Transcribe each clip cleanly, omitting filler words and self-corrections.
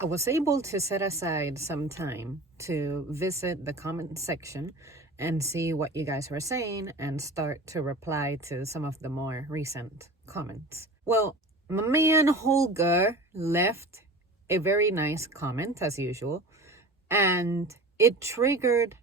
I was able to set aside some time to visit the comment section and see what you guys were saying and start to reply to some of the more recent comments. Well, my man Holger left a very nice comment as usual, and it triggered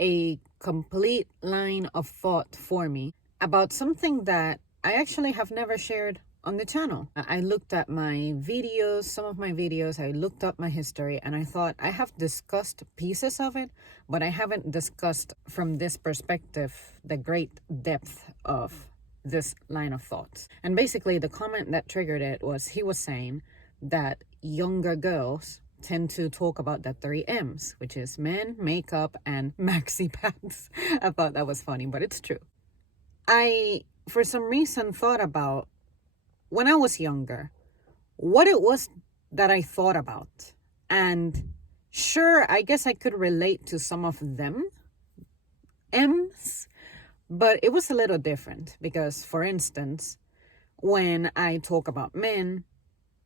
a complete line of thought for me about something that I actually have never shared on the channel. I looked at my videos, some of my videos, I looked up my history, and I thought I have discussed pieces of it, but I haven't discussed from this perspective the great depth of this line of thoughts. And basically the comment that triggered it was he was saying that younger girls tend to talk about the 3 M's, which is men, makeup, and maxi pads. I thought that was funny, but it's true. I, for some reason, thought about when I was younger, what it was that I thought about. And sure, I guess I could relate to some of them, M's, but it was a little different because, for instance, when I talk about men,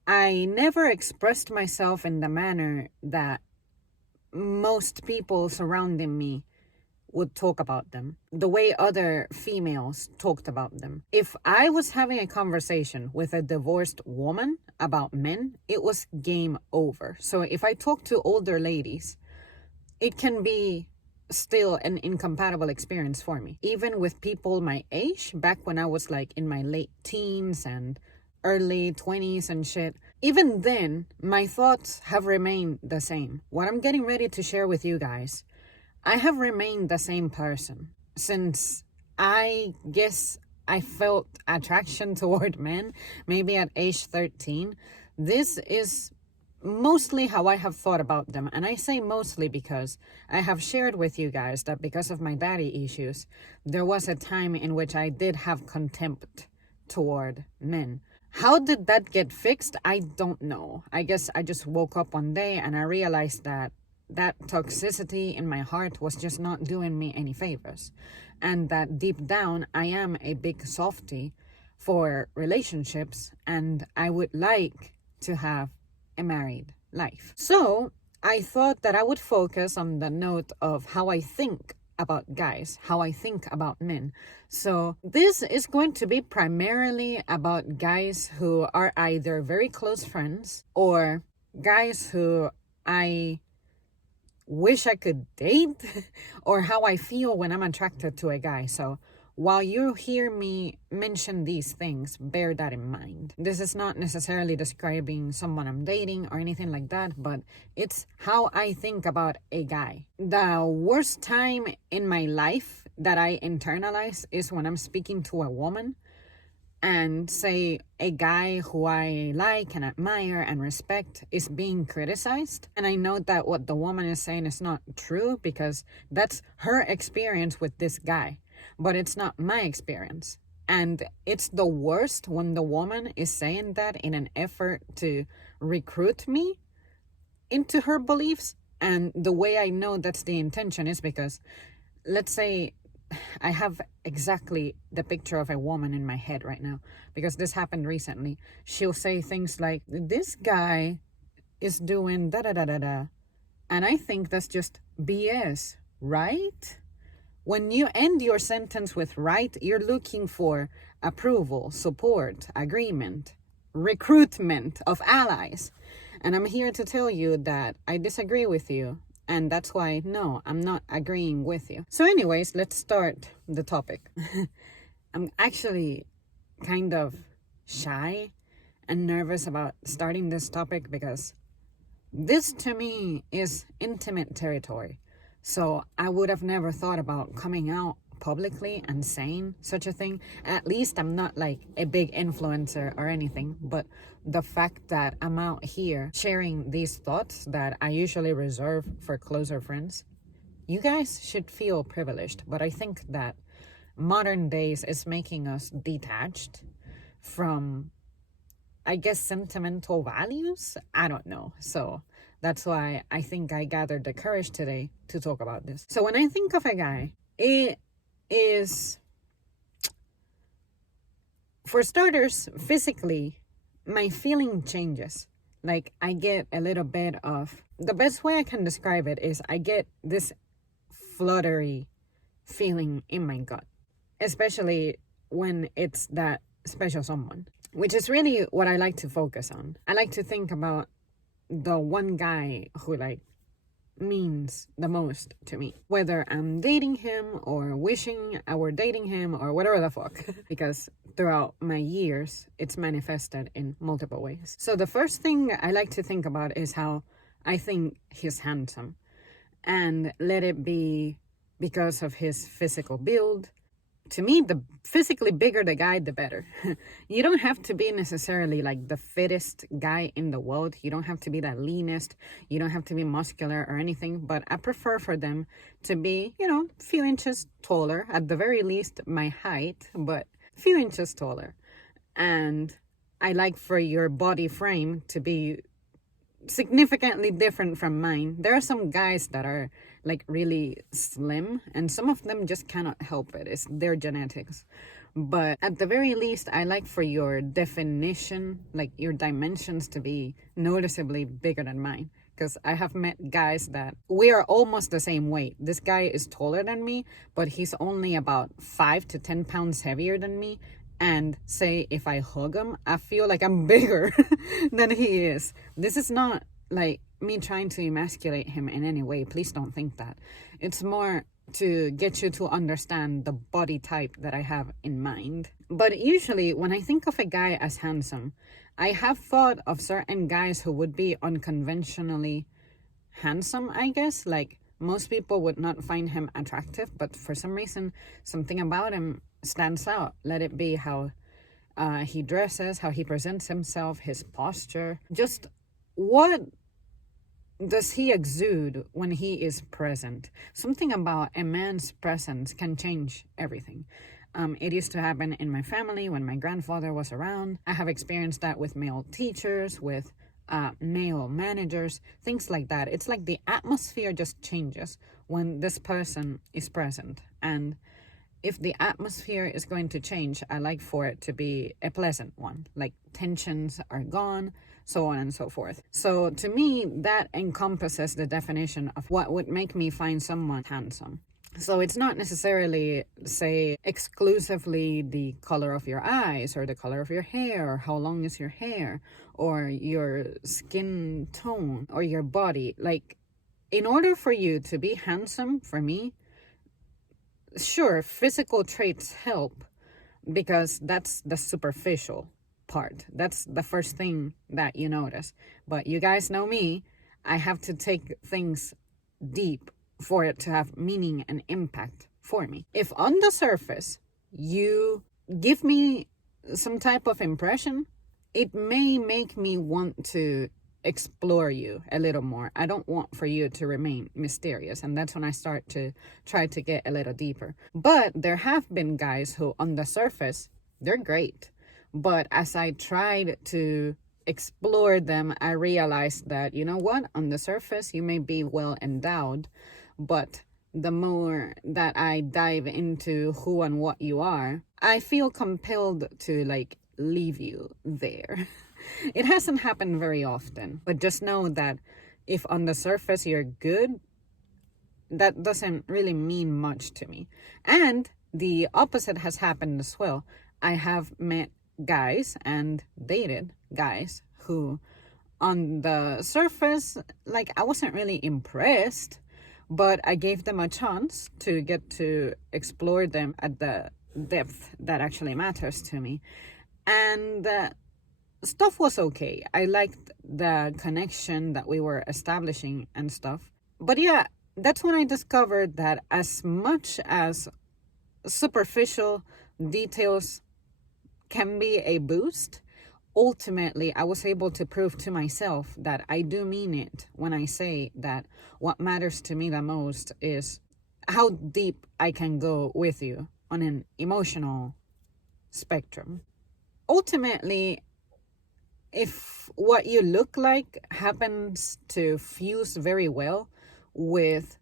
I never expressed myself in the manner that most people surrounding me would talk about them, the way other females talked about them. If I was having a conversation with a divorced woman about men, it was game over. So if I talk to older ladies, it can be still an incompatible experience for me. Even with people my age, back when I was like in my late teens and early 20s and shit, even then, my thoughts have remained the same. What I'm getting ready to share with you guys, I have remained the same person since I guess I felt attraction toward men, maybe at age 13. This is mostly how I have thought about them. And I say mostly because I have shared with you guys that because of my daddy issues, there was a time in which I did have contempt toward men. How did that get fixed? I don't know. I guess I just woke up one day and I realized that toxicity in my heart was just not doing me any favors. And that deep down, I am a big softie for relationships and I would like to have a married life. So I thought that I would focus on the note of how I think about guys, how I think about men. So this is going to be primarily about guys who are either very close friends or guys who I wish I could date or how I feel when I'm attracted to a guy. So while you hear me mention these things, bear that in mind. This is not necessarily describing someone I'm dating or anything like that, but it's how I think about a guy. The worst time in my life that I internalize is when I'm speaking to a woman and say a guy who I like and admire and respect is being criticized. And I know that what the woman is saying is not true because that's her experience with this guy, but it's not my experience. And it's the worst when the woman is saying that in an effort to recruit me into her beliefs. And the way I know that's the intention is because, let's say, I have exactly the picture of a woman in my head right now because this happened recently. She'll say things like, this guy is doing da da da da da. And I think that's just BS, right? When you end your sentence with right, you're looking for approval, support, agreement, recruitment of allies. And I'm here to tell you that I disagree with you. And that's why, no, I'm not agreeing with you. So anyways, let's start the topic. I'm actually kind of shy and nervous about starting this topic because this to me is intimate territory. So I would have never thought about coming out publicly and saying such a thing. At least I'm not like a big influencer or anything, but the fact that I'm out here sharing these thoughts that I usually reserve for closer friends, you guys should feel privileged. But I think that modern days is making us detached from, I guess, sentimental values. I don't know. So that's why I think I gathered the courage today to talk about this. So when I think of a guy, it is, for starters, physically, my feeling changes. Like, I get a little bit of, the best way I can describe it is I get this fluttery feeling in my gut, especially when it's that special someone, which is really what I like to focus on. I like to think about the one guy who like means the most to me, whether I'm dating him or wishing I were dating him or whatever the fuck, because throughout my years it's manifested in multiple ways. So the first thing I like to think about is how I think he's handsome, and let it be because of his physical build. To me, the physically bigger the guy, the better. You don't have to be necessarily like the fittest guy in the world. You don't have to be the leanest. You don't have to be muscular or anything. But I prefer for them to be, you know, a few inches taller. At the very least, my height, but a few inches taller. And I like for your body frame to be significantly different from mine. There are some guys that are like really slim, and some of them just cannot help it. It's their genetics. But at the very least, I like for your definition, like your dimensions, to be noticeably bigger than mine. Because I have met guys that we are almost the same weight. This guy is taller than me, but he's only about 5 to 10 pounds heavier than me. And say if I hug him, I feel like I'm bigger than he is. This is not like me trying to emasculate him in any way. Please don't think that. It's more to get you to understand the body type that I have in mind. But usually when I think of a guy as handsome, I have thought of certain guys who would be unconventionally handsome, I guess. Like, most people would not find him attractive, but for some reason, something about him stands out. Let it be how he dresses, how he presents himself, his posture. Just what does he exude when he is present? Something about a man's presence can change everything. It used to happen in my family when my grandfather was around. I have experienced that with male teachers, with male managers, things like that. It's like the atmosphere just changes when this person is present. And if the atmosphere is going to change, I like for it to be a pleasant one. Like, tensions are gone, so on and so forth. So to me, that encompasses the definition of what would make me find someone handsome. So it's not necessarily, say, exclusively the color of your eyes or the color of your hair, or how long is your hair, or your skin tone, or your body. Like, in order for you to be handsome, for me, sure, physical traits help, because that's the superficial part. That's the first thing that you notice. But you guys know me, I have to take things deep for it to have meaning and impact for me. If on the surface you give me some type of impression, it may make me want to explore you a little more. I don't want for you to remain mysterious, and that's when I start to try to get a little deeper. But there have been guys who on the surface, they're great, but as I tried to explore them, I realized that, you know what, on the surface you may be well endowed, but the more that I dive into who and what you are, I feel compelled to like leave you there. It hasn't happened very often, but just know that if on the surface you're good, that doesn't really mean much to me. And the opposite has happened as well. I have met guys and dated guys who on the surface, like, I wasn't really impressed, but I gave them a chance to get to explore them at the depth that actually matters to me. And stuff was okay. I liked the connection that we were establishing and stuff. But yeah, that's when I discovered that as much as superficial details can be a boost, ultimately, I was able to prove to myself that I do mean it when I say that what matters to me the most is how deep I can go with you on an emotional spectrum. Ultimately, if what you look like happens to fuse very well with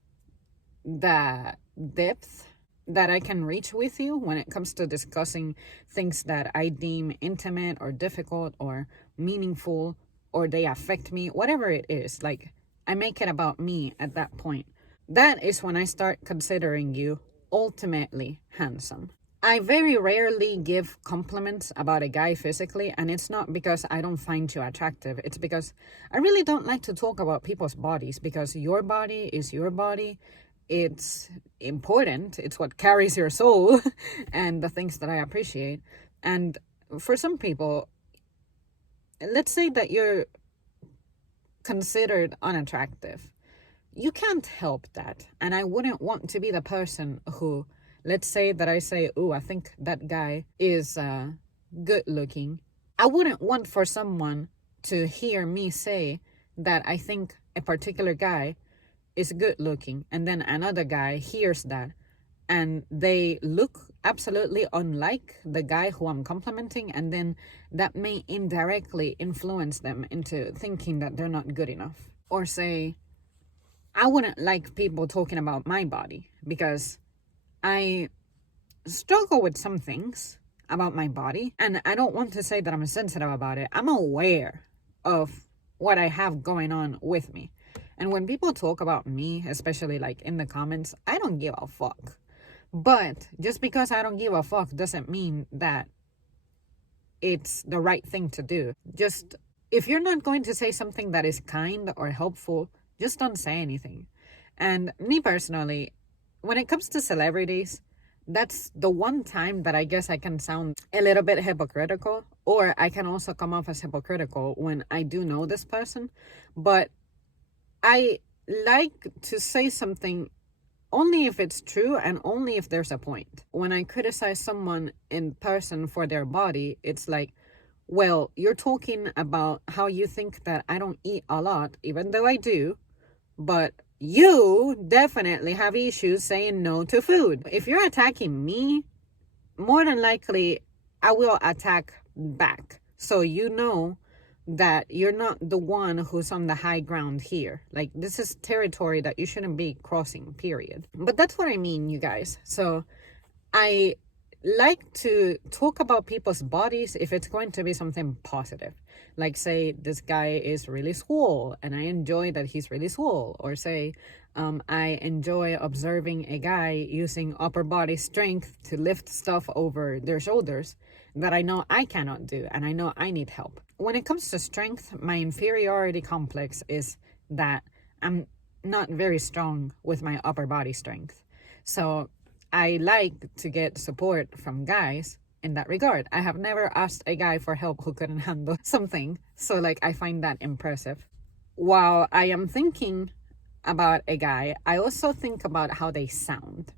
the depth that I can reach with you when it comes to discussing things that I deem intimate or difficult or meaningful or they affect me, whatever it is, like I make it about me at that point. That is when I start considering you ultimately handsome. I very rarely give compliments about a guy physically, and it's not because I don't find you attractive. It's because I really don't like to talk about people's bodies, because your body is your body. It's important. It's what carries your soul and the things that I appreciate. And for some people, let's say that you're considered unattractive. You can't help that. And I wouldn't want to be the person who, let's say that I say, oh, I think that guy is good looking. I wouldn't want for someone to hear me say that I think a particular guy is good looking, and then another guy hears that and they look absolutely unlike the guy who I'm complimenting, and then that may indirectly influence them into thinking that they're not good enough. Or say, I wouldn't like people talking about my body because I struggle with some things about my body, and I don't want to say that I'm sensitive about it. I'm aware of what I have going on with me. And when people talk about me, especially like in the comments, I don't give a fuck. But just because I don't give a fuck doesn't mean that it's the right thing to do. Just, if you're not going to say something that is kind or helpful, just don't say anything. And me personally, when it comes to celebrities, that's the one time that I guess I can sound a little bit hypocritical, or I can also come off as hypocritical when I do know this person. But I like to say something only if it's true and only if there's a point. When I criticize someone in person for their body, it's like, well, you're talking about how you think that I don't eat a lot, even though I do, but you definitely have issues saying no to food. If you're attacking me, more than likely I will attack back. So you know that you're not the one who's on the high ground here. Like, this is territory that you shouldn't be crossing, period. But that's what I mean, you guys. So I like to talk about people's bodies if it's going to be something positive. Like, say this guy is really swole and I enjoy that he's really swole. Or say I enjoy observing a guy using upper body strength to lift stuff over their shoulders that I know I cannot do and I know I need help. When it comes to strength, my inferiority complex is that I'm not very strong with my upper body strength. So I like to get support from guys in that regard. I have never asked a guy for help who couldn't handle something. So like, I find that impressive. While I am thinking about a guy, I also think about how they sound.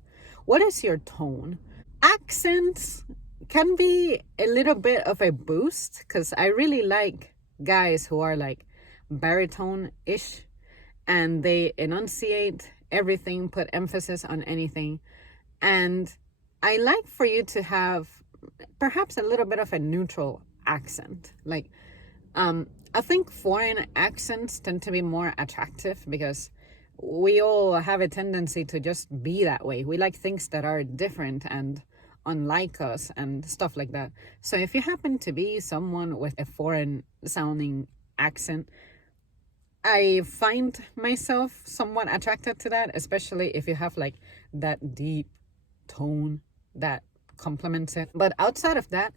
What is your tone? Accents can be a little bit of a boost, because I really like guys who are like baritone-ish and they enunciate everything, put emphasis on anything. And I like for you to have perhaps a little bit of a neutral accent. Like, I think foreign accents tend to be more attractive because we all have a tendency to just be that way. We like things that are different and unlike us and stuff like that. So if you happen to be someone with a foreign sounding accent, I find myself somewhat attracted to that, especially if you have like that deep tone that complements it. But outside of that,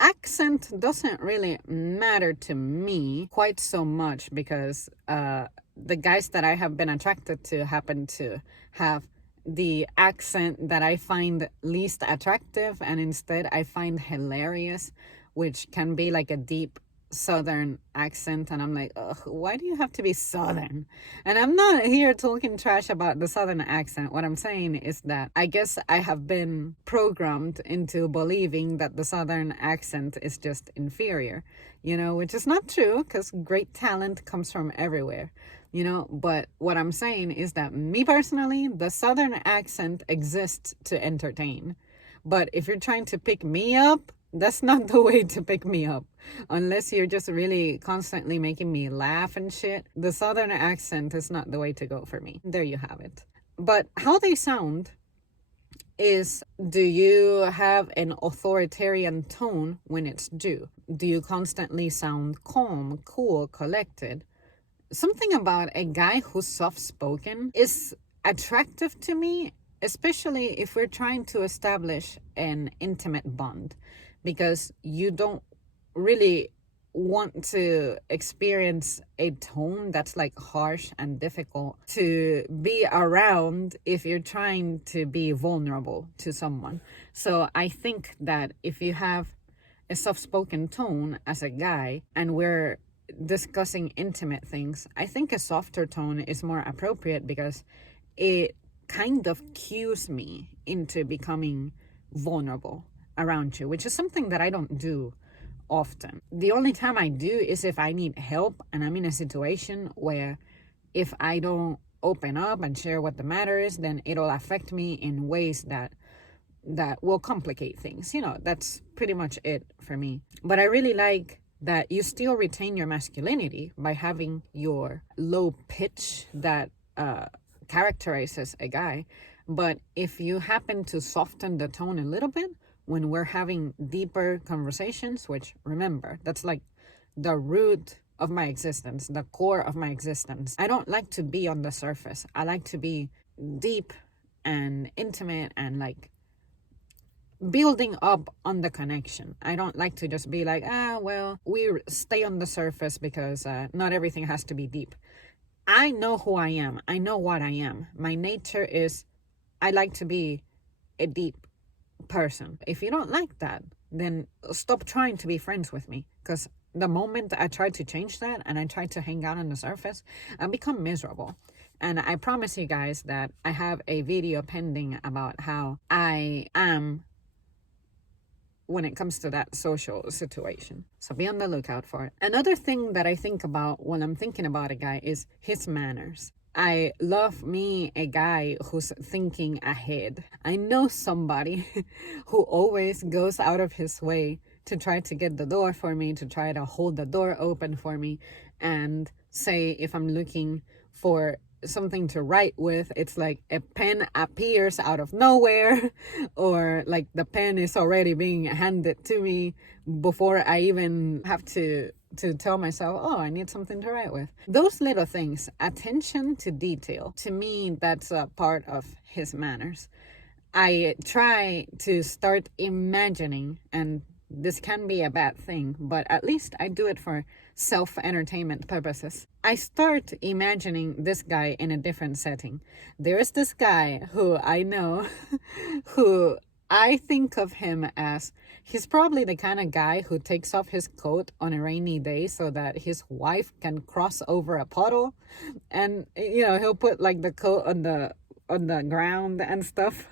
accent doesn't really matter to me quite so much, because the guys that I have been attracted to happen to have the accent that I find least attractive and instead I find hilarious, which can be like a deep Southern accent. And I'm like, ugh, why do you have to be Southern? And I'm not here talking trash about the Southern accent. What I'm saying is that I guess I have been programmed into believing that the Southern accent is just inferior, which is not true, because great talent comes from everywhere. But what I'm saying is that me personally, the Southern accent exists to entertain. But if you're trying to pick me up, that's not the way to pick me up. Unless you're just really constantly making me laugh and shit, the Southern accent is not the way to go for me. There you have it. But how they sound is, do you have an authoritarian tone when it's due? Do you constantly sound calm, cool, collected? Something about a guy who's soft-spoken is attractive to me, especially if we're trying to establish an intimate bond, because you don't really want to experience a tone that's like harsh and difficult to be around if you're trying to be vulnerable to someone. So I think that if you have a soft-spoken tone as a guy and we're discussing intimate things, I think a softer tone is more appropriate because it kind of cues me into becoming vulnerable around you, which is something that I don't do often. The only time I do is if I need help and I'm in a situation where if I don't open up and share what the matter is, then it'll affect me in ways that will complicate things. That's pretty much it for me. But I really like that you still retain your masculinity by having your low pitch that characterizes a guy. But if you happen to soften the tone a little bit when we're having deeper conversations, which, remember, that's like the root of my existence, the core of my existence. I don't like to be on the surface. I like to be deep and intimate and like building up on the connection. I don't like to just be like, well, we stay on the surface because not everything has to be deep. I know who I am. I know what I am. My nature is I like to be a deep person. If you don't like that, then stop trying to be friends with me, because the moment I try to change that and I try to hang out on the surface, I become miserable. And I promise you guys that I have a video pending about how I am when it comes to that social situation. So be on the lookout for it. Another thing that I think about when I'm thinking about a guy is his manners. I love me a guy who's thinking ahead. I know somebody who always goes out of his way to try to get the door for me, to try to hold the door open for me, and say if I'm looking for something to write with, it's like a pen appears out of nowhere, or like the pen is already being handed to me before I even have to tell myself, oh, I need something to write with. Those little things, attention to detail, to me, that's a part of his manners. I try to start imagining, and this can be a bad thing, but at least I do it for self-entertainment purposes. I start imagining this guy in a different setting. There is this guy who I know who I think of him as, he's probably the kind of guy who takes off his coat on a rainy day so that his wife can cross over a puddle, and he'll put like the coat on the ground and stuff.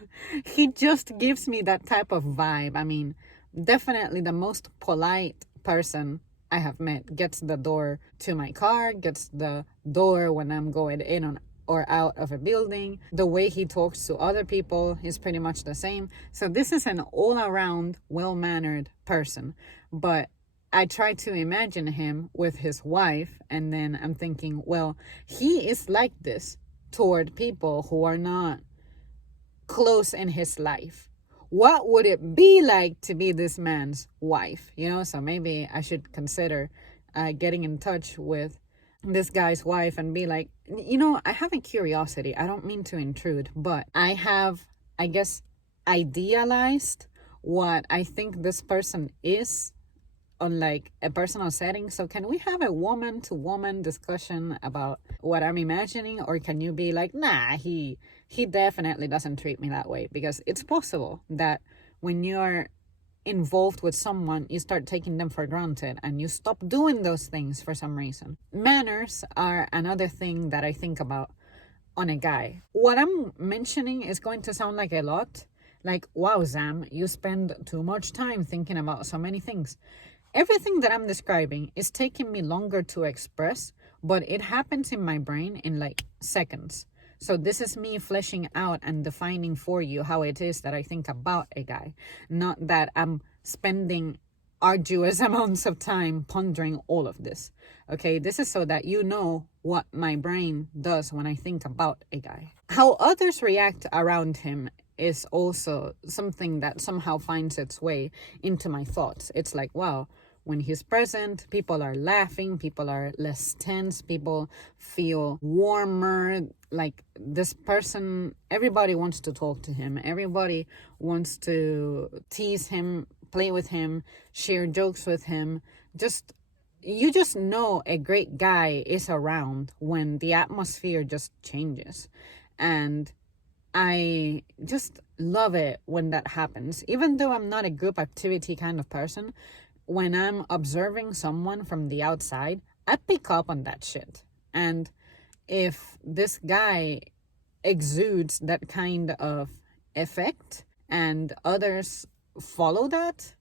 He just gives me that type of vibe. I mean, definitely the most polite person I have met, gets the door to my car, gets the door when I'm going in on or out of a building. The way he talks to other people is pretty much the same. So this is an all-around well-mannered person. But I try to imagine him with his wife, and then I'm thinking, well, he is like this toward people who are not close in his life. What would it be like to be this man's wife? So maybe I should consider getting in touch with this guy's wife and be like, I have a curiosity. I don't mean to intrude, but I have, I guess, idealized what I think this person is on like a personal setting. So can we have a woman to woman discussion about what I'm imagining? Or can you be like, nah, he definitely doesn't treat me that way? Because it's possible that when you're involved with someone, you start taking them for granted and you stop doing those things for some reason. Manners are another thing that I think about on a guy. What I'm mentioning is going to sound like a lot. Like, wow, Zam, you spend too much time thinking about so many things. Everything that I'm describing is taking me longer to express, but it happens in my brain in like seconds. So this is me fleshing out and defining for you how it is that I think about a guy. Not that I'm spending arduous amounts of time pondering all of this. Okay, this is so that you know what my brain does when I think about a guy. How others react around him is also something that somehow finds its way into my thoughts. It's like, wow, when he's present, people are laughing, people are less tense, people feel warmer. Like this person, everybody wants to talk to him, everybody wants to tease him, play with him, share jokes with him. You just know a great guy is around when the atmosphere just changes. And I just love it when that happens. Even though I'm not a group activity kind of person, when I'm observing someone from the outside, I pick up on that shit. And if this guy exudes that kind of effect and others follow that,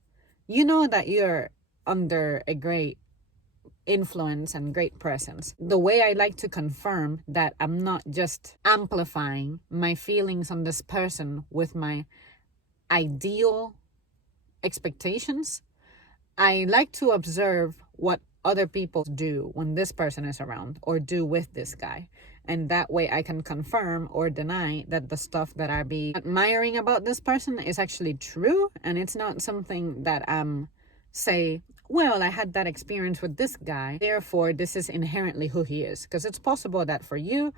you know that you're under a great influence and great presence. The way I like to confirm that I'm not just amplifying my feelings on this person with my ideal expectations, I like to observe what other people do when this person is around or do with this guy. And that way I can confirm or deny that the stuff that I be admiring about this person is actually true. And it's not something that say, well, I had that experience with this guy, therefore this is inherently who he is. Because it's possible that for you,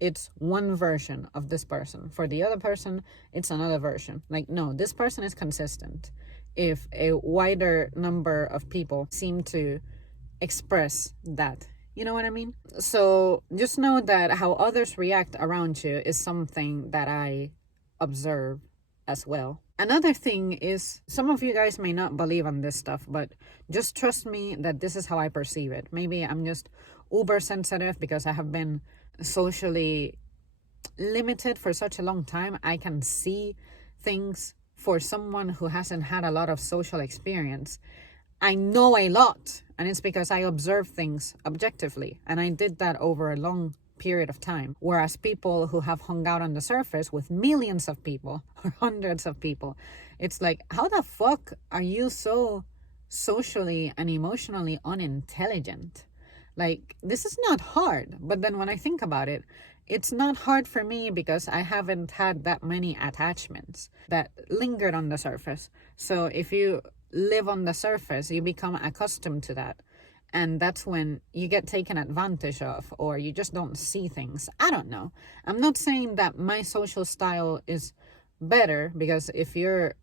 it's one version of this person. For the other person, it's another version. Like, no, this person is consistent. If a wider number of people seem to express that, you know what I mean? So just know that how others react around you is something that I observe as well. Another thing is, some of you guys may not believe on this stuff, but just trust me that this is how I perceive it. Maybe I'm just uber sensitive because I have been socially limited for such a long time. I can see things for someone who hasn't had a lot of social experience. I know a lot, and it's because I observe things objectively, and I did that over a long period of time. Whereas people who have hung out on the surface with millions of people or hundreds of people, it's like, how the fuck are you so socially and emotionally unintelligent? Like, this is not hard. But then when I think about it, it's not hard for me because I haven't had that many attachments that lingered on the surface. So if you live on the surface, you become accustomed to that. And that's when you get taken advantage of, or you just don't see things. I don't know. I'm not saying that my social style is better, because if you're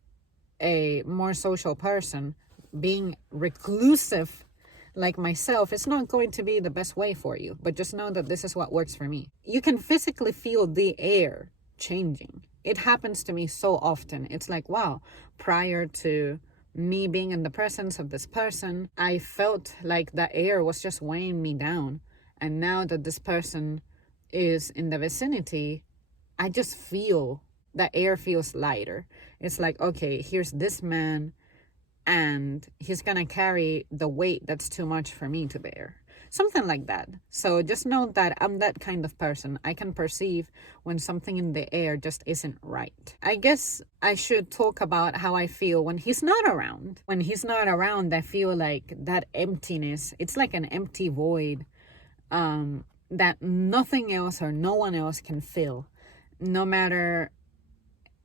a more social person, being reclusive like myself, it's not going to be the best way for you. But just know that this is what works for me. You can physically feel the air changing. It happens to me so often. It's like, wow, prior to me being in the presence of this person, I felt like the air was just weighing me down. And now that this person is in the vicinity, I just feel the air feels lighter. It's like, okay, here's this man, and he's gonna carry the weight that's too much for me to bear. Something like that. So just know that I'm that kind of person. I can perceive when something in the air just isn't right. I guess I should talk about how I feel when he's not around. When he's not around, I feel like that emptiness. It's like an empty void that nothing else or no one else can fill. No matter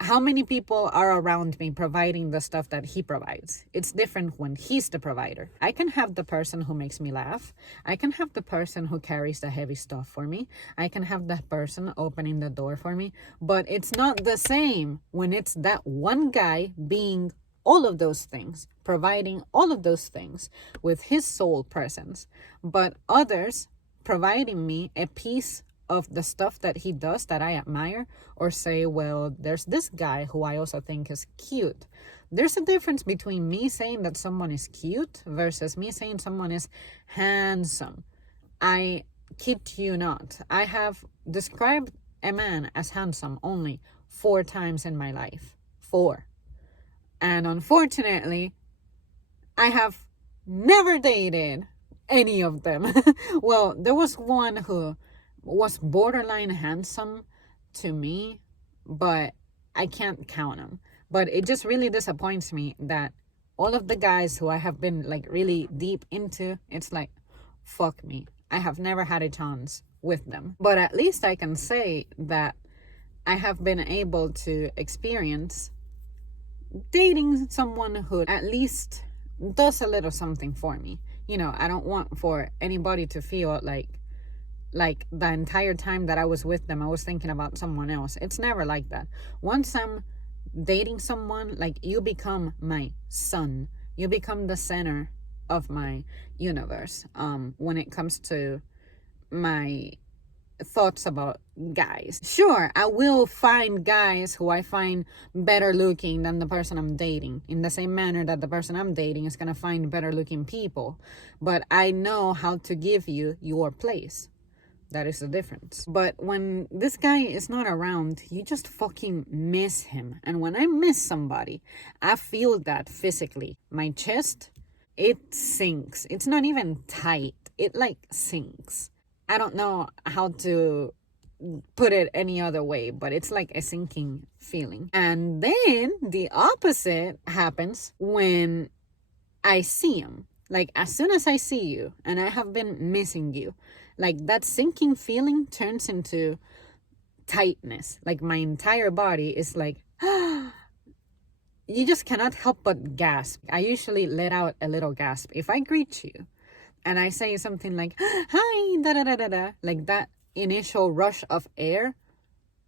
how many people are around me providing the stuff that he provides. It's different when he's the provider. I can have the person who makes me laugh. I can have the person who carries the heavy stuff for me. I can have that person opening the door for me. But it's not the same when it's that one guy being all of those things, providing all of those things with his sole presence. But others providing me a piece of the stuff that he does that I admire, or say, well, there's this guy who I also think is cute. There's a difference between me saying that someone is cute versus me saying someone is handsome. I kid you not, I have described a man as handsome only 4 times in my life. 4. And unfortunately, I have never dated any of them. Well, there was one who was borderline handsome to me, but I can't count him. But it just really disappoints me that all of the guys who I have been like really deep into, it's like, fuck me. I have never had a chance with them. But at least I can say that I have been able to experience dating someone who at least does a little something for me. I don't want for anybody to feel like the entire time that I was with them, I was thinking about someone else. It's never like that. Once I'm dating someone, like, you become my sun. You become the center of my universe when it comes to my thoughts about guys. Sure, I will find guys who I find better looking than the person I'm dating, in the same manner that the person I'm dating is gonna find better looking people. But I know how to give you your place. That is the difference. But when this guy is not around, you just fucking miss him. And when I miss somebody, I feel that physically. My chest, it sinks. It's not even tight. It like sinks. I don't know how to put it any other way, but it's like a sinking feeling. And then the opposite happens when I see him. Like, as soon as I see you and I have been missing you, like, that sinking feeling turns into tightness. Like, my entire body is like, you just cannot help but gasp. I usually let out a little gasp. If I greet you and I say something like, hi, da da da da da, like that initial rush of air,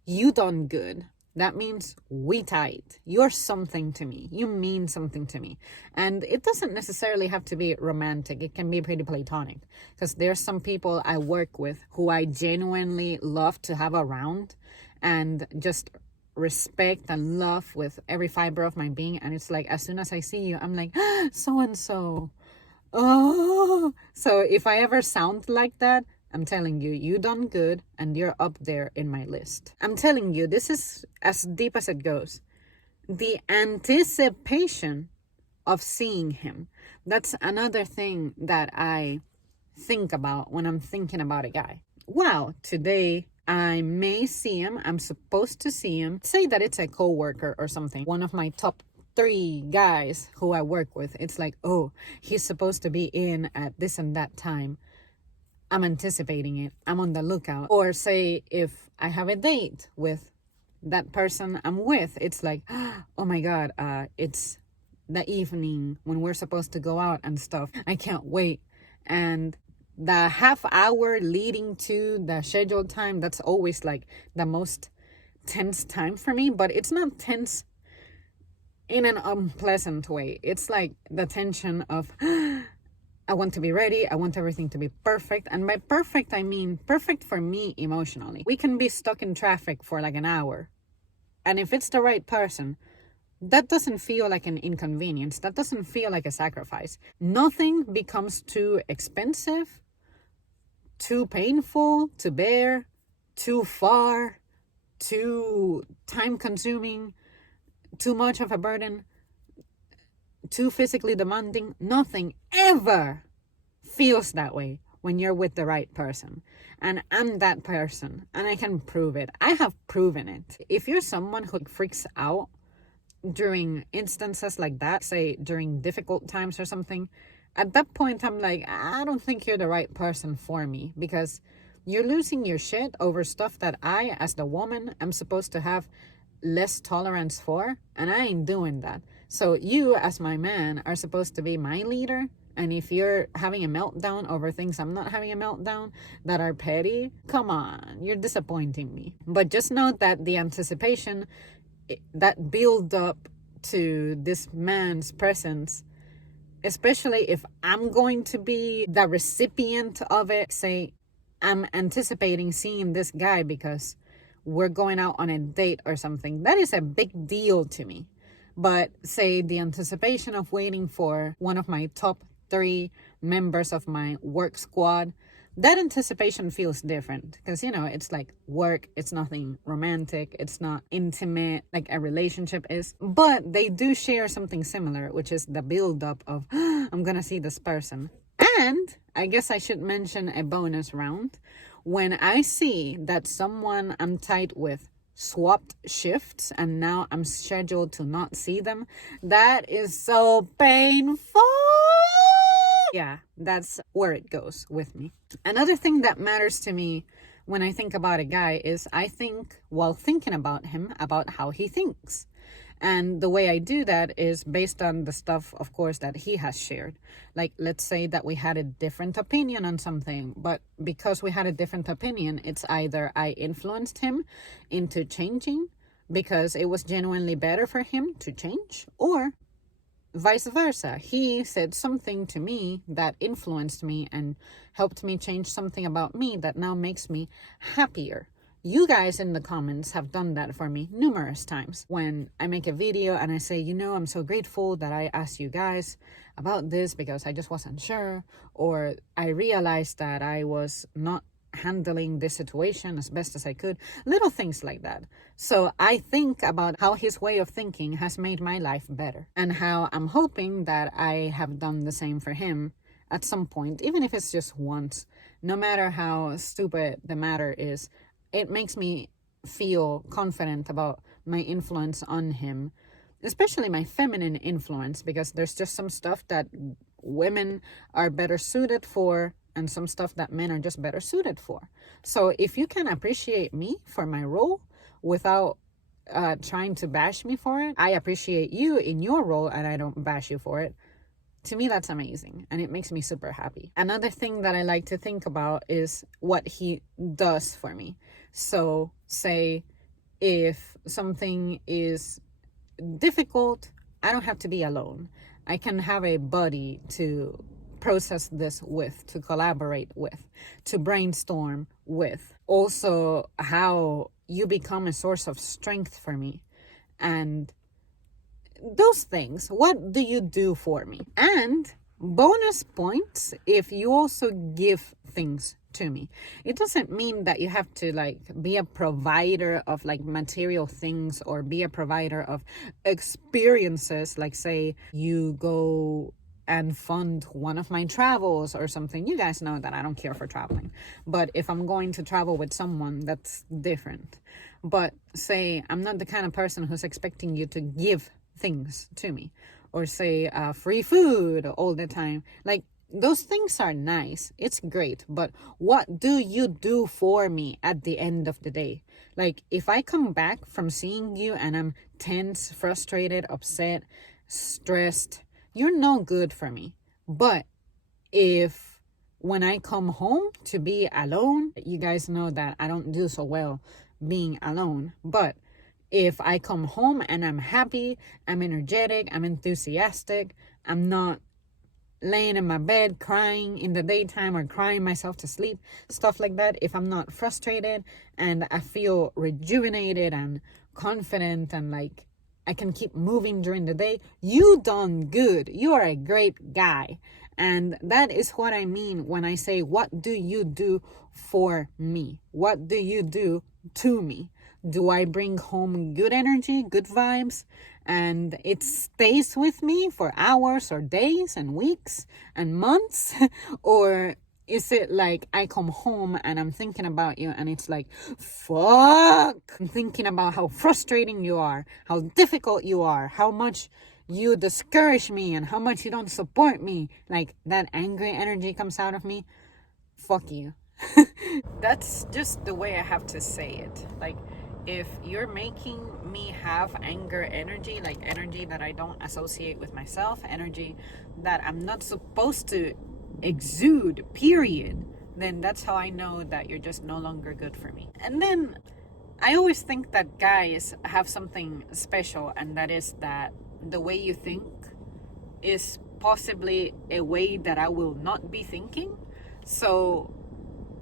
you done good. That means we tight. You're something to me. You mean something to me. And it doesn't necessarily have to be romantic. It can be pretty platonic. Because there's some people I work with who I genuinely love to have around and just respect and love with every fiber of my being. And it's like, as soon as I see you, I'm like, so-and-so. Oh. So if I ever sound like that, I'm telling you, you done good, and you're up there in my list. I'm telling you, this is as deep as it goes. The anticipation of seeing him. That's another thing that I think about when I'm thinking about a guy. Wow, today I may see him. I'm supposed to see him. Say that it's a coworker or something. One of my top 3 guys who I work with. It's like, oh, he's supposed to be in at this and that time. I'm anticipating it. I'm on the lookout. Or say if I have a date with that person I'm with, it's like, oh my God, it's the evening when we're supposed to go out and stuff. I can't wait. And the half hour leading to the scheduled time, that's always like the most tense time for me. But it's not tense in an unpleasant way. It's like the tension of, I want to be ready. I want everything to be perfect. And by perfect, I mean perfect for me emotionally. We can be stuck in traffic for like an hour. And if it's the right person, that doesn't feel like an inconvenience. That doesn't feel like a sacrifice. Nothing becomes too expensive, too painful to bear, too far, too time-consuming, too much of a burden, too physically demanding. Nothing ever feels that way when you're with the right person. And I'm that person, and I can prove it. I have proven it. If you're someone who freaks out during instances like that, say during difficult times or something, at that point I'm like, I don't think you're the right person for me, because you're losing your shit over stuff that I, as the woman, am supposed to have less tolerance for, and I ain't doing that. So you, as my man, are supposed to be my leader. And if you're having a meltdown over things I'm not having a meltdown that are petty, come on, you're disappointing me. But just note that the anticipation, that build up to this man's presence, especially if I'm going to be the recipient of it, say I'm anticipating seeing this guy because we're going out on a date or something, that is a big deal to me. But say the anticipation of waiting for one of my top 3 members of my work squad, that anticipation feels different, because it's like work. It's nothing romantic, it's not intimate like a relationship is, but they do share something similar, which is the build up of I'm gonna see this person. And I guess I should mention a bonus round. When I see that someone I'm tight with swapped shifts and now I'm scheduled to not see them, that is so painful. Yeah, that's where it goes with me. Another thing that matters to me when I think about a guy is I think while thinking about him, about how he thinks. And the way I do that is based on the stuff, of course, that he has shared. Like, let's say that we had a different opinion on something, but because we had a different opinion, it's either I influenced him into changing because it was genuinely better for him to change, or vice versa. He said something to me that influenced me and helped me change something about me that now makes me happier. You guys in the comments have done that for me numerous times. When I make a video and I say, I'm so grateful that I asked you guys about this because I just wasn't sure, or I realized that I was not handling this situation as best as I could, little things like that. So I think about how his way of thinking has made my life better, and how I'm hoping that I have done the same for him at some point, even if it's just once. No matter how stupid the matter is, it makes me feel confident about my influence on him, especially my feminine influence, because there's just some stuff that women are better suited for and some stuff that men are just better suited for. So if you can appreciate me for my role without trying to bash me for it, I appreciate you in your role and I don't bash you for it. To me, that's amazing, and it makes me super happy. Another thing that I like to think about is what he does for me. So say if something is difficult, I don't have to be alone. I can have a buddy to process this with, to collaborate with, to brainstorm with. Also, how you become a source of strength for me. And those things, what do you do for me? And bonus points if you also give things to me. It doesn't mean that you have to be a provider of material things or be a provider of experiences. Like say you go and fund one of my travels or something. You guys know that I don't care for traveling, but if I'm going to travel with someone, that's different. But say I'm not the kind of person who's expecting you to give things to me, or say free food all the time. Those things are nice, it's great, but what do you do for me at the end of the day? If I come back from seeing you and I'm tense, frustrated, upset, stressed, you're no good for me. But if when I come home to be alone, you guys know that I don't do so well being alone, but if I come home and I'm happy, I'm energetic, I'm enthusiastic, I'm not laying in my bed crying in the daytime or crying myself to sleep, stuff like that, if I'm not frustrated and I feel rejuvenated and confident and I can keep moving during the day, you done good. You are a great guy. And that is what I mean when I say, what do you do for me? What do you do to me? Do I bring home good energy, good vibes, and it stays with me for hours or days and weeks and months? Or is it I come home and I'm thinking about you and it's fuck? I'm thinking about how frustrating you are, how difficult you are, how much you discourage me and how much you don't support me. That angry energy comes out of me. Fuck you. That's just the way I have to say it. If you're making me have anger energy, energy that I don't associate with myself, energy that I'm not supposed to exude, period, then that's how I know that you're just no longer good for me. And then I always think that guys have something special, and that is that the way you think is possibly a way that I will not be thinking. So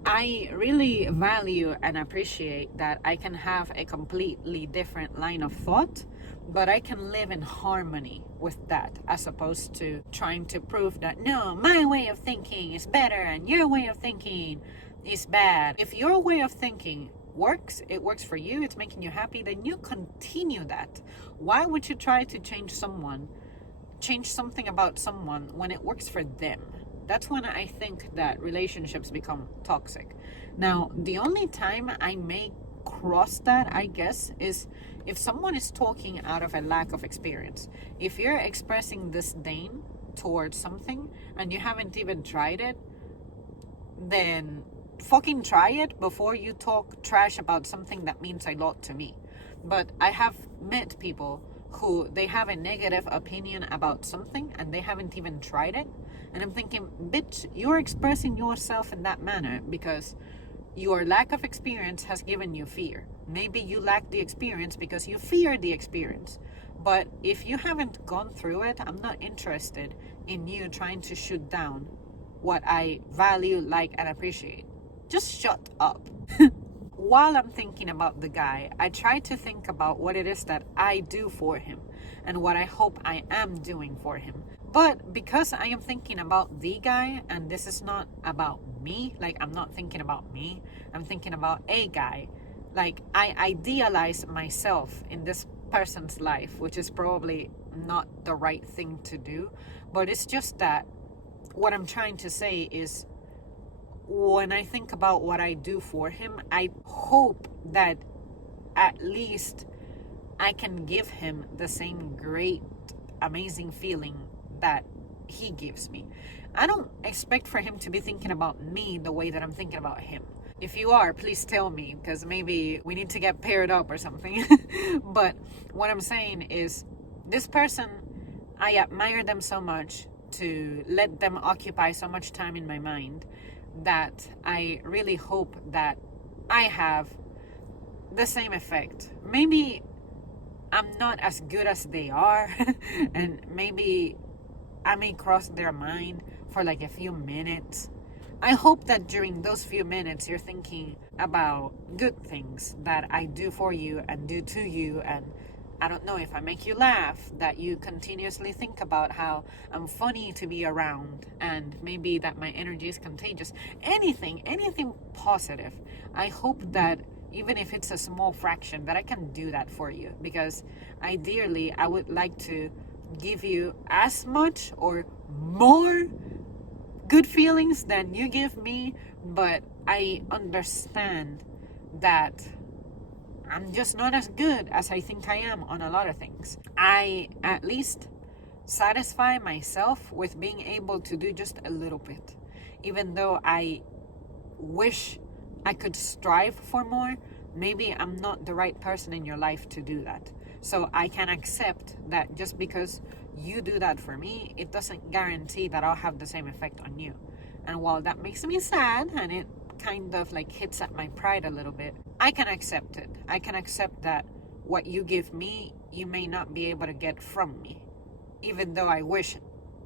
I really value and appreciate that I can have a completely different line of thought, but I can live in harmony with that, as opposed to trying to prove that, no, my way of thinking is better and your way of thinking is bad. If your way of thinking works, it works for you, it's making you happy, then you continue that. Why would you try to change something about someone when it works for them? That's when I think that relationships become toxic. Now, the only time I may cross that, I guess, is if someone is talking out of a lack of experience. If you're expressing disdain towards something and you haven't even tried it, then fucking try it before you talk trash about something that means a lot to me. But I have met people who they have a negative opinion about something and they haven't even tried it. And I'm thinking, bitch, you're expressing yourself in that manner because your lack of experience has given you fear. Maybe you lack the experience because you fear the experience. But if you haven't gone through it, I'm not interested in you trying to shoot down what I value, like, and appreciate. Just shut up. While I'm thinking about the guy, I try to think about what it is that I do for him and what I hope I am doing for him. But because I am thinking about the guy and this is not about me, like I'm not thinking about me, I'm thinking about a guy. Like I idealize myself in this person's life, which is probably not the right thing to do. But it's just that what I'm trying to say is when I think about what I do for him, I hope that at least I can give him the same great, amazing feeling that he gives me. I don't expect for him to be thinking about me the way that I'm thinking about him. If you are, please tell me, because maybe we need to get paired up or something. But what I'm saying is, this person, I admire them so much to let them occupy so much time in my mind that I really hope that I have the same effect. Maybe I'm not as good as they are, and maybe I may cross their mind for like a few minutes. I hope that during those few minutes you're thinking about good things that I do for you and do to you, and I don't know, if I make you laugh, that you continuously think about how I'm funny to be around, and maybe that my energy is contagious. Anything positive. I hope that even if it's a small fraction, that I can do that for you, because ideally I would like to give you as much or more good feelings than you give me. But I understand that I'm just not as good as I think I am on a lot of things. I at least satisfy myself with being able to do just a little bit, even though I wish I could strive for more. Maybe I'm not the right person in your life to do that. So I can accept that just because you do that for me, it doesn't guarantee that I'll have the same effect on you. And while that makes me sad and it kind of like hits at my pride a little bit, I can accept it. I can accept that what you give me, you may not be able to get from me, even though I wish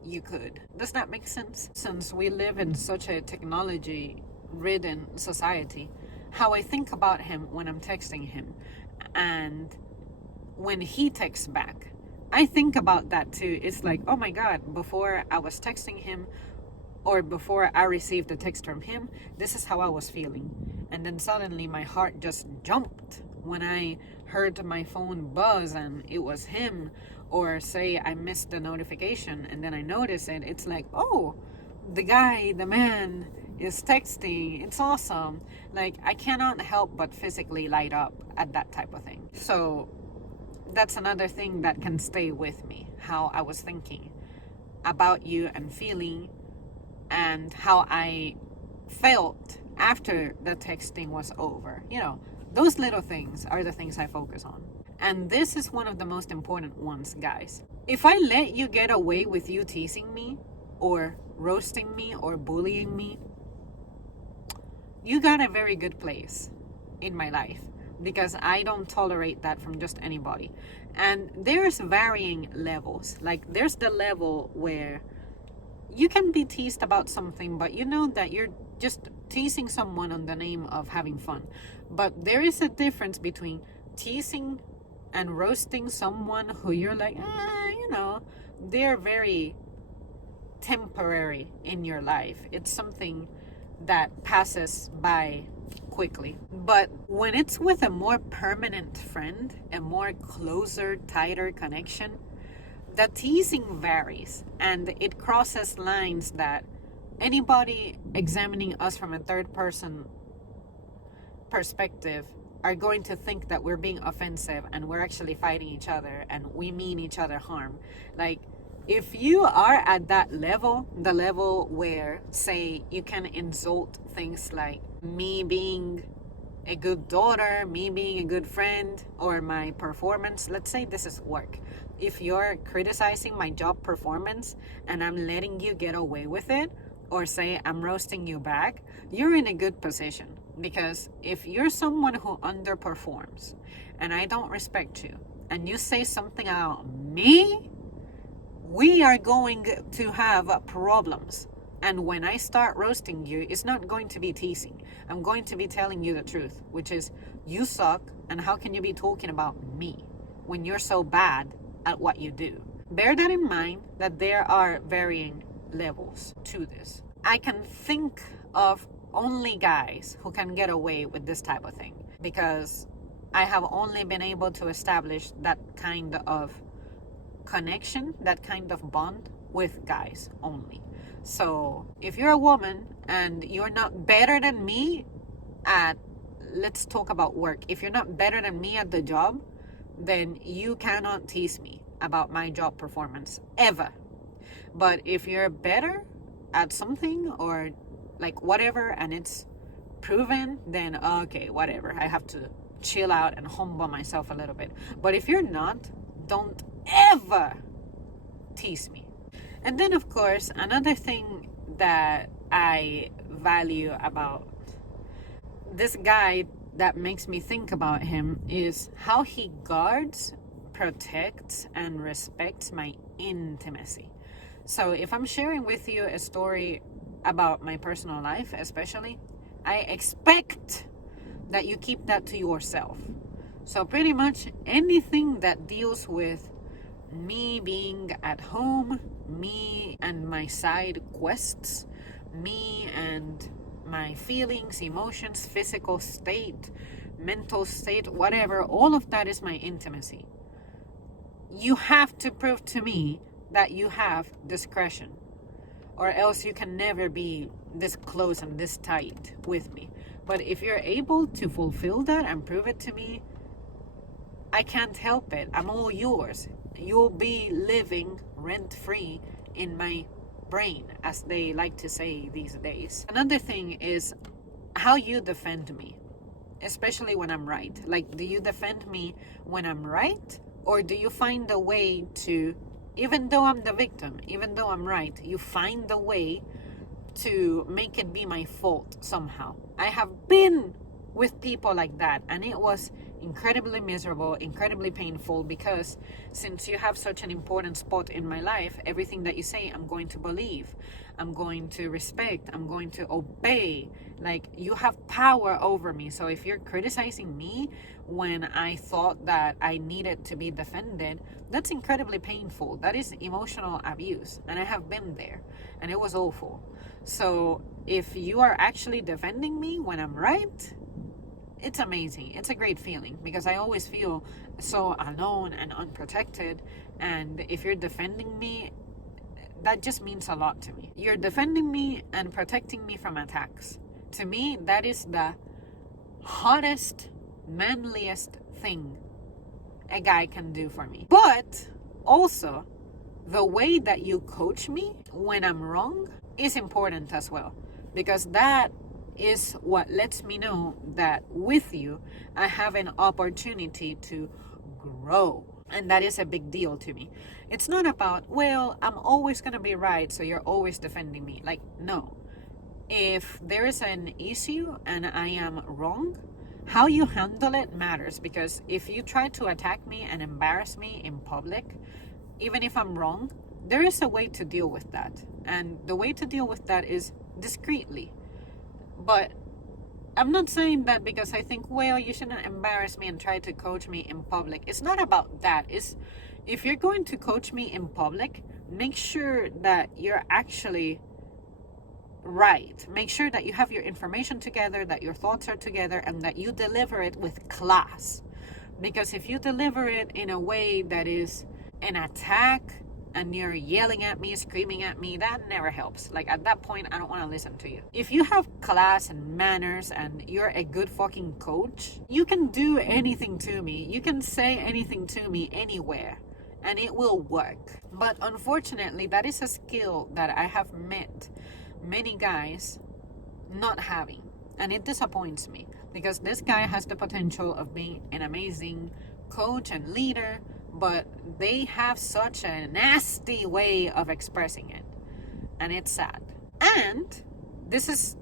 you could. Does that make sense? Since we live in such a technology-ridden society, how I think about him when I'm texting him and when he texts back, I think about that too. It's like, oh my God, before I was texting him or before I received a text from him, this is how I was feeling. And then suddenly my heart just jumped when I heard my phone buzz and it was him. Or say I missed the notification and then I notice it. It's like, oh, the guy, the man is texting. It's awesome. Like, I cannot help but physically light up at that type of thing. So that's another thing that can stay with me, how I was thinking about you and feeling, and how I felt after the texting was over. You know, those little things are the things I focus on. And this is one of the most important ones, guys. If I let you get away with you teasing me or roasting me or bullying me, you got a very good place in my life, because I don't tolerate that from just anybody. And there's varying levels. Like, there's the level where you can be teased about something, but you know that you're just teasing someone on the name of having fun. But there is a difference between teasing and roasting someone who you're like, you know, they're very temporary in your life. It's something that passes by quickly. But when it's with a more permanent friend, a more closer, tighter connection, the teasing varies and it crosses lines that anybody examining us from a third person perspective are going to think that we're being offensive and we're actually fighting each other and we mean each other harm. Like, if you are at that level, the level where, say, you can insult things like me being a good daughter, me being a good friend, or my performance. Let's say this is work. If you're criticizing my job performance and I'm letting you get away with it, or say I'm roasting you back, you're in a good position. Because if you're someone who underperforms and I don't respect you, and you say something about me, we are going to have problems. And when I start roasting you, it's not going to be teasing. I'm going to be telling you the truth, which is you suck, and how can you be talking about me when you're so bad at what you do? Bear that in mind, that there are varying levels to this. I can think of only guys who can get away with this type of thing, because I have only been able to establish that kind of connection, that kind of bond with guys only. So if you're a woman and you're not better than me at, let's talk about work, if you're not better than me at the job, then you cannot tease me about my job performance ever. But if you're better at something, or like whatever, and it's proven, then okay, whatever, I have to chill out and humble myself a little bit. But if you're not, don't ever tease me. And then, of course, another thing that I value about this guy that makes me think about him is how he guards, protects, and respects my intimacy. So if I'm sharing with you a story about my personal life, especially, I expect that you keep that to yourself. So pretty much anything that deals with me being at home, me and my side quests, me and my feelings, emotions, physical state, mental state, whatever, all of that is my intimacy. You have to prove to me that you have discretion, or else you can never be this close and this tight with me. But if you're able to fulfill that and prove it to me, I can't help it. I'm all yours. You'll be living rent-free in my brain, as they like to say these days. Another thing is how you defend me, especially when I'm right. Like, do you defend me when I'm right? Or do you find a way to, even though I'm the victim, even though I'm right, you find a way to make it be my fault somehow? I have been with people like that, and it was incredibly miserable, incredibly painful, because since you have such an important spot in my life, everything that you say, I'm going to believe, I'm going to respect, I'm going to obey. Like, you have power over me. So if you're criticizing me when I thought that I needed to be defended, that's incredibly painful. That is emotional abuse, and I have been there, and it was awful. So if you are actually defending me when I'm right, it's amazing. It's a great feeling, because I always feel so alone and unprotected. And if you're defending me, that just means a lot to me. You're defending me and protecting me from attacks. To me, that is the hottest, manliest thing a guy can do for me. But also, the way that you coach me when I'm wrong is important as well, because that is what lets me know that with you, I have an opportunity to grow. And that is a big deal to me. It's not about, well, I'm always going to be right, so you're always defending me. Like, no. If there is an issue and I am wrong, how you handle it matters. Because if you try to attack me and embarrass me in public, even if I'm wrong, there is a way to deal with that. And the way to deal with that is discreetly. But I'm not saying that because I think, well, you shouldn't embarrass me and try to coach me in public. It's not about that. It's, if you're going to coach me in public, make sure that you're actually right. Make sure that you have your information together, that your thoughts are together, and that you deliver it with class. Because if you deliver it in a way that is an attack, and you're yelling at me, screaming at me, that never helps. Like, at that point, I don't want to listen to you. If you have class and manners and you're a good fucking coach, you can do anything to me. You can say anything to me anywhere, and it will work. But unfortunately, that is a skill that I have met many guys not having. And it disappoints me because this guy has the potential of being an amazing coach and leader, but they have such a nasty way of expressing it. And it's sad. And this is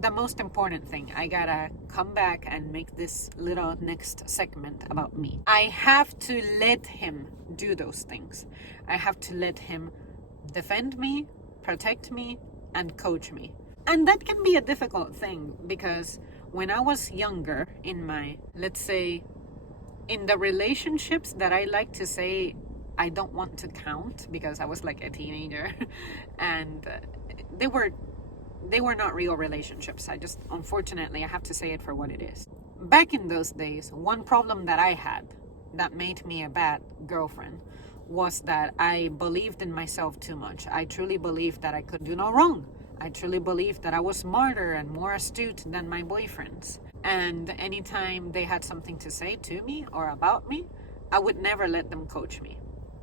the most important thing. I gotta come back and make this little next segment about me. I have to let him do those things. I have to let him defend me, protect me, and coach me. And that can be a difficult thing because when I was younger, in my, let's say, in the relationships that I like to say I don't want to count because I was like a teenager and they were not real relationships. Unfortunately, I have to say it for what it is. Back in those days, one problem that I had that made me a bad girlfriend was that I believed in myself too much. I truly believed that I could do no wrong. I truly believed that I was smarter and more astute than my boyfriends. And anytime they had something to say to me or about me, I would never let them coach me.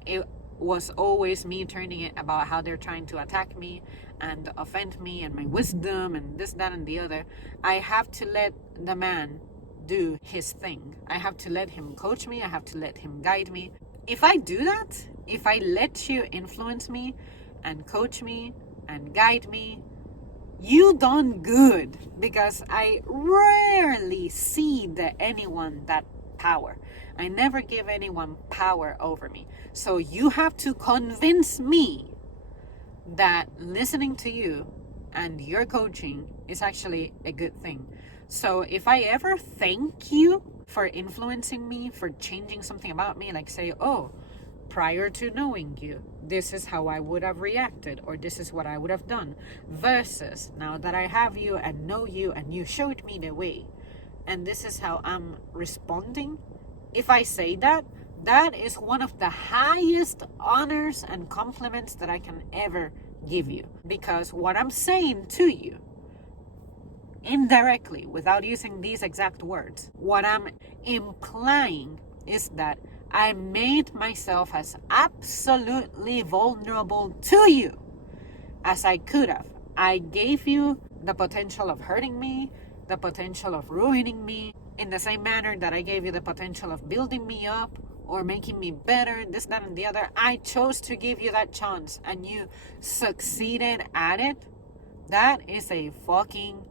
It was always me turning it about how they're trying to attack me and offend me and my wisdom and this, that, and the other. I have to let the man do his thing. I have to let him coach me. I have to let him guide me. If I do that, if I let you influence me and coach me and guide me, you done good, because I rarely cede anyone that power. I never give anyone power over me. So you have to convince me that listening to you and your coaching is actually a good thing. So if I ever thank you for influencing me, for changing something about me, like say, oh, prior to knowing you, this is how I would have reacted, or this is what I would have done, versus now that I have you and know you and you showed me the way, and this is how I'm responding. If I say that, that is one of the highest honors and compliments that I can ever give you, because what I'm saying to you indirectly, without using these exact words, what I'm implying is that I made myself as absolutely vulnerable to you as I could have. I gave you the potential of hurting me, the potential of ruining me, in the same manner that I gave you the potential of building me up or making me better, this, that, and the other. I chose to give you that chance and you succeeded at it. That is a fucking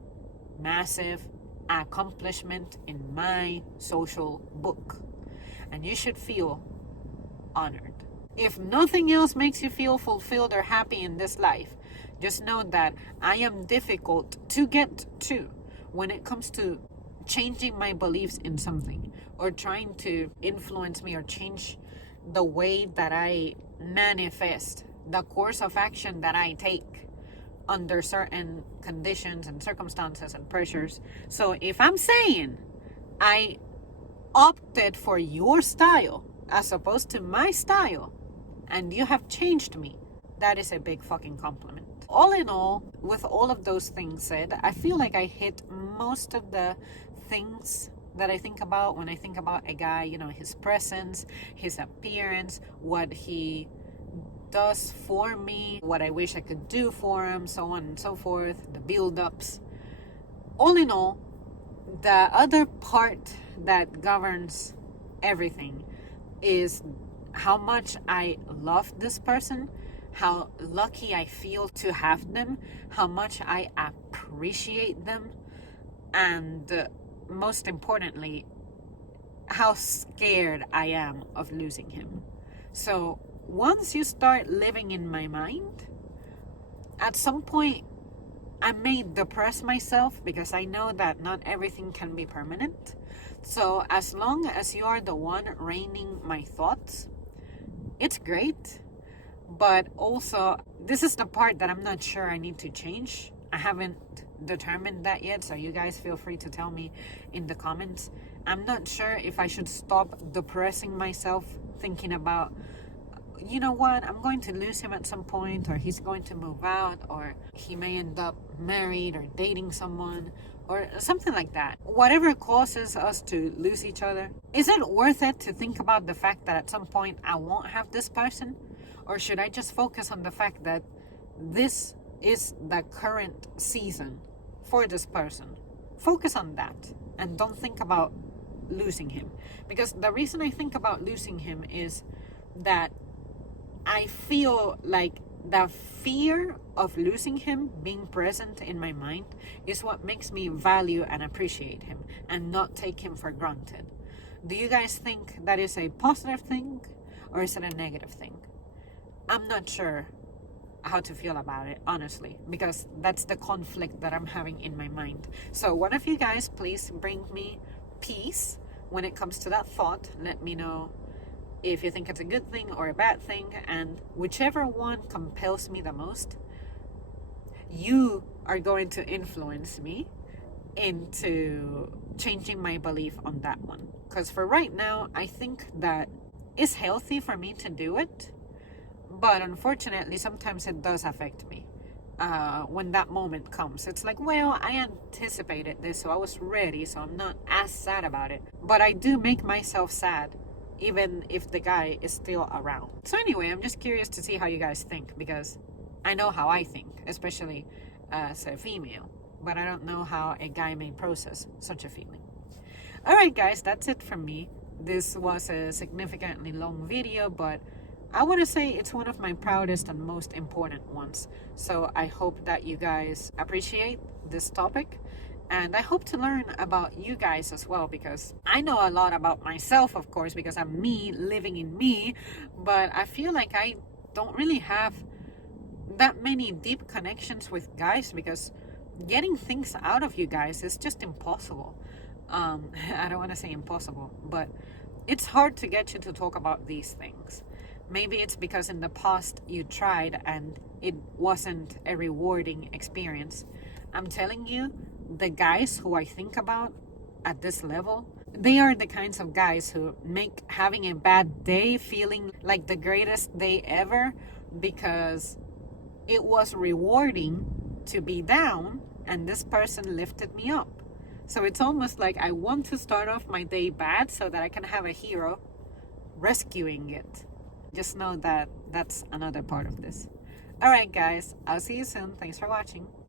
massive accomplishment in my social book. And you should feel honored. If nothing else makes you feel fulfilled or happy in this life, just know that I am difficult to get to when it comes to changing my beliefs in something, or trying to influence me or change the way that I manifest the course of action that I take under certain conditions and circumstances and pressures. So if I'm saying I opted for your style as opposed to my style, and you have changed me, that is a big fucking compliment. All in all, with all of those things said, I feel like I hit most of the things that I think about when I think about a guy. You know, his presence, his appearance, what he does for me, what I wish I could do for him, so on and so forth, the build-ups. All in all, the other part that governs everything is how much I love this person, how lucky I feel to have them, how much I appreciate them, and most importantly, how scared I am of losing him. So once you start living in my mind, at some point I may depress myself because I know that not everything can be permanent. So as long as you are the one reigning my thoughts, it's great. But also, this is the part that I'm not sure I need to change. I haven't determined that yet, so you guys feel free to tell me in the comments. I'm not sure if I should stop depressing myself thinking about, you know what, I'm going to lose him at some point, or he's going to move out, or he may end up married or dating someone, or something like that. Whatever causes us to lose each other, is it worth it to think about the fact that at some point I won't have this person? Or should I just focus on the fact that this is the current season for this person, focus on that and don't think about losing him. Because the reason I think about losing him is that I feel like the fear of losing him being present in my mind is what makes me value and appreciate him and not take him for granted. Do you guys think that is a positive thing or is it a negative thing? I'm not sure how to feel about it, honestly, because that's the conflict that I'm having in my mind. So one of you guys, please bring me peace when it comes to that thought. Let me know if you think it's a good thing or a bad thing, and whichever one compels me the most, you are going to influence me into changing my belief on that one. Because for right now, I think that it's healthy for me to do it, but unfortunately sometimes it does affect me when that moment comes. It's like, well, I anticipated this, so I was ready, so I'm not as sad about it, but I do make myself sad even if the guy is still around. So anyway, I'm just curious to see how you guys think, because I know how I think, especially as a female, but I don't know how a guy may process such a feeling. Alright guys, that's it from me. This was a significantly long video, but I want to say it's one of my proudest and most important ones. So I hope that you guys appreciate this topic. And I hope to learn about you guys as well, because I know a lot about myself, of course, because I'm me living in me. But I feel like I don't really have that many deep connections with guys, because getting things out of you guys is just impossible. I don't want to say impossible, but it's hard to get you to talk about these things. Maybe it's because in the past you tried and it wasn't a rewarding experience. I'm telling you, the guys who I think about at this level, they are the kinds of guys who make having a bad day feeling like the greatest day ever, because it was rewarding to be down and this person lifted me up. So it's almost like I want to start off my day bad so that I can have a hero rescuing it. Just know that that's another part of this. Alright guys, I'll see you soon. Thanks for watching.